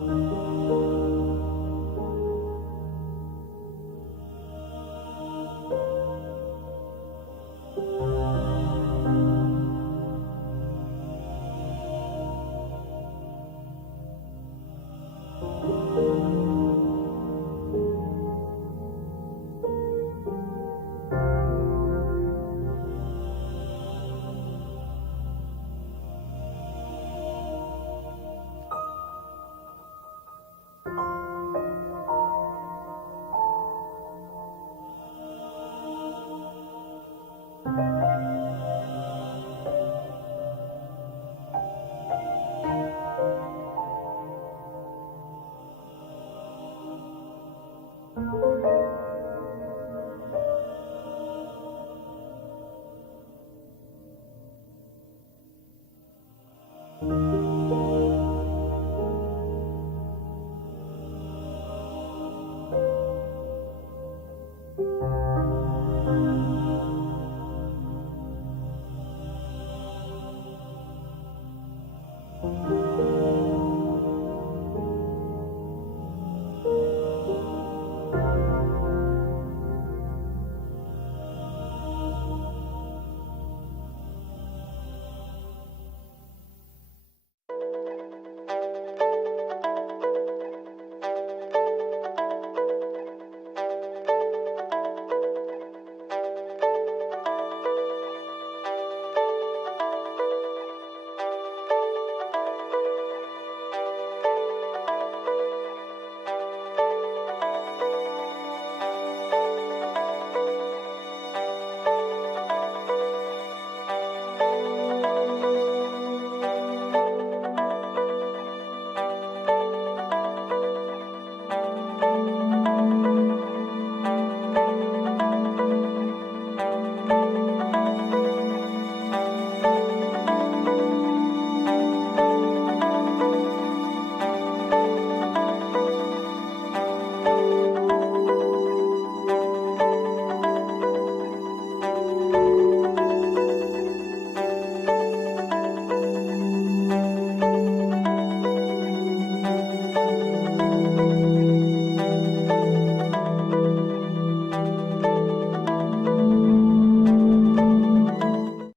thank oh. you Thank you. thank you